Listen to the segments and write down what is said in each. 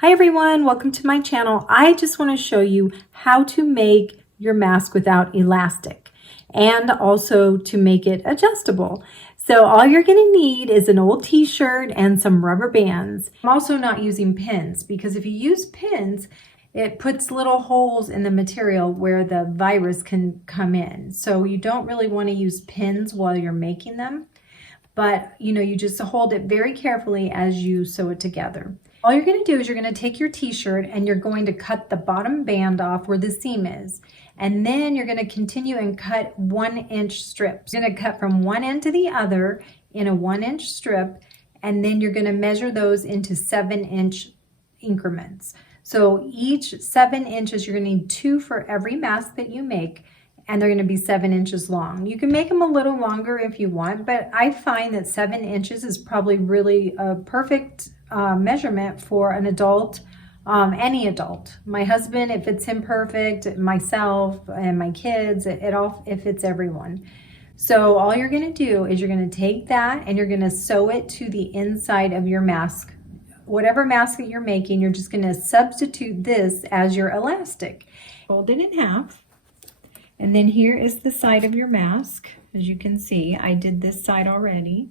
Hi everyone, welcome to my channel. I just want to show you how to make your mask without elastic and also to make it adjustable. So all you're going to need is an old t-shirt and some rubber bands. I'm also not using pins because if you use pins, it puts little holes in the material where the virus can come in. So you don't really want to use pins while you're making them, but you just hold it very carefully as you sew it together. All you're going to do is you're going to take your t-shirt and you're going to cut the bottom band off where the seam is. And then you're going to continue and cut 1-inch strips. You're going to cut from one end to the other in a 1-inch strip. And then you're going to measure those into 7-inch increments. So each 7 inches, you're going to need 2 for every mask that you make. And they're going to be 7 inches long. You can make them a little longer if you want, but I find that 7 inches is probably really a perfect measurement for an adult, any adult. My husband, it fits him perfect, myself and my kids, it fits everyone. So all you're going to do is you're going to take that and you're going to sew it to the inside of your mask. Whatever mask that you're making, you're just going to substitute this as your elastic. Fold it in half. And then here is the side of your mask. As you can see, I did this side already.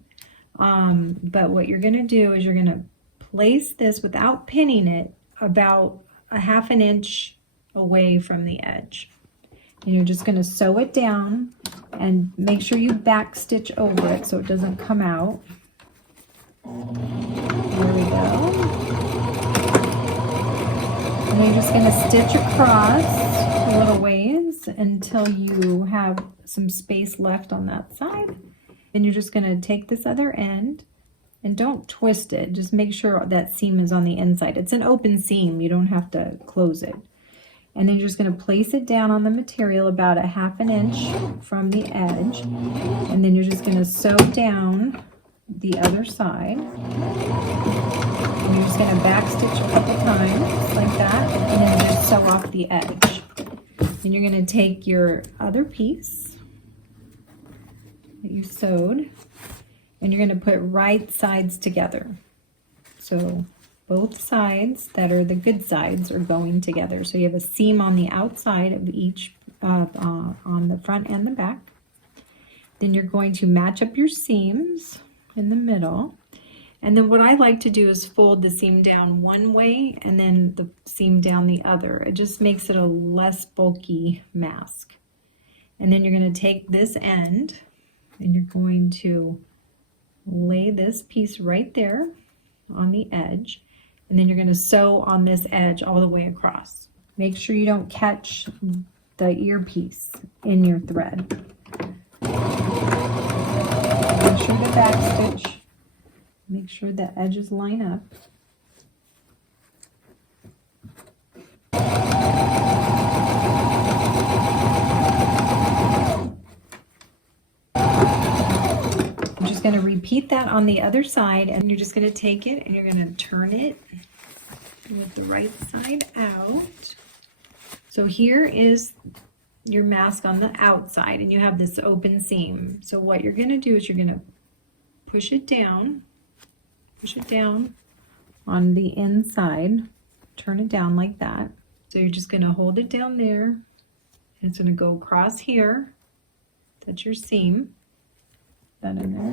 But what you're going to do is you're going to place this without pinning it about a 1/2 inch away from the edge. And you're just going to sew it down and make sure you back stitch over it so it doesn't come out. There we go. And you're just going to stitch across a little ways until you have some space left on that side. And you're just going to take this other end and don't twist it. Just make sure that seam is on the inside. It's an open seam. You don't have to close it. And then you're just going to place it down on the material about a 1/2 inch from the edge. And then you're just going to sew down the other side. And you're just going to back stitch a couple times like that. And then just sew off the edge. And you're going to take your other piece that you sewed and you're going to put right sides together. So both sides that are the good sides are going together. So you have a seam on the outside of each, on the front and the back. Then you're going to match up your seams in the middle. And then what I like to do is fold the seam down one way and then the seam down the other. It just makes it a less bulky mask. And then you're going to take this end and you're going to lay this piece right there on the edge. And then you're going to sew on this edge all the way across. Make sure you don't catch the earpiece in your thread. Make sure the back stitch. Make sure the edges line up. I'm just going to repeat that on the other side, and you're just going to take it and you're going to turn it with the right side out. So here is your mask on the outside, and you have this open seam. So what you're going to do is you're going to push it down on the inside, turn it down like that. So you're just going to hold it down there, and it's going to go across here. That's your seam. That in there.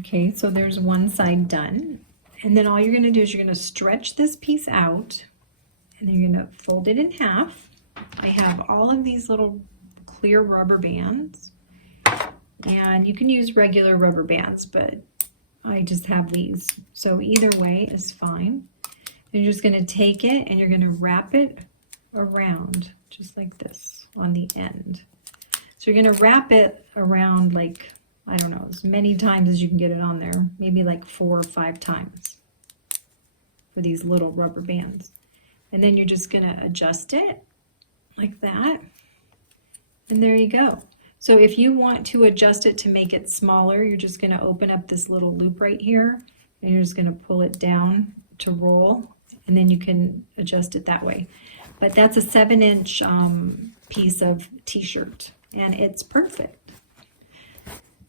Okay, so there's one side done. And then all you're going to do is you're going to stretch this piece out. And then you're going to fold it in half. I have all of these little clear rubber bands. And you can use regular rubber bands, but I just have these. So either way is fine. And you're just going to take it and you're going to wrap it around just like this on the end. So you're going to wrap it around like, I don't know, as many times as you can get it on there. Maybe like 4 or 5 times for these little rubber bands. And then you're just going to adjust it like that. And there you go. So if you want to adjust it to make it smaller, you're just going to open up this little loop right here. And you're just going to pull it down to roll. And then you can adjust it that way. But that's a 7-inch piece of t-shirt, and it's perfect.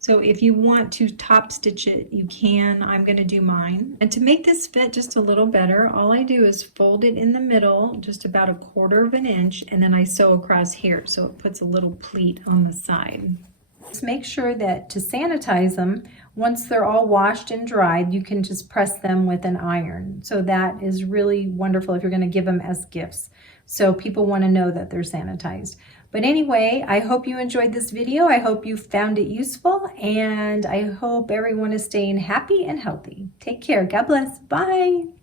So if you want to top stitch it, you can. I'm going to do mine. And to make this fit just a little better, all I do is fold it in the middle, just about 1/4 of an inch, and then I sew across here so it puts a little pleat on the side. Just make sure that to sanitize them, once they're all washed and dried, you can just press them with an iron. So that is really wonderful if you're going to give them as gifts. So people want to know that they're sanitized. But anyway, I hope you enjoyed this video. I hope you found it useful, and I hope everyone is staying happy and healthy. Take care. God bless. Bye.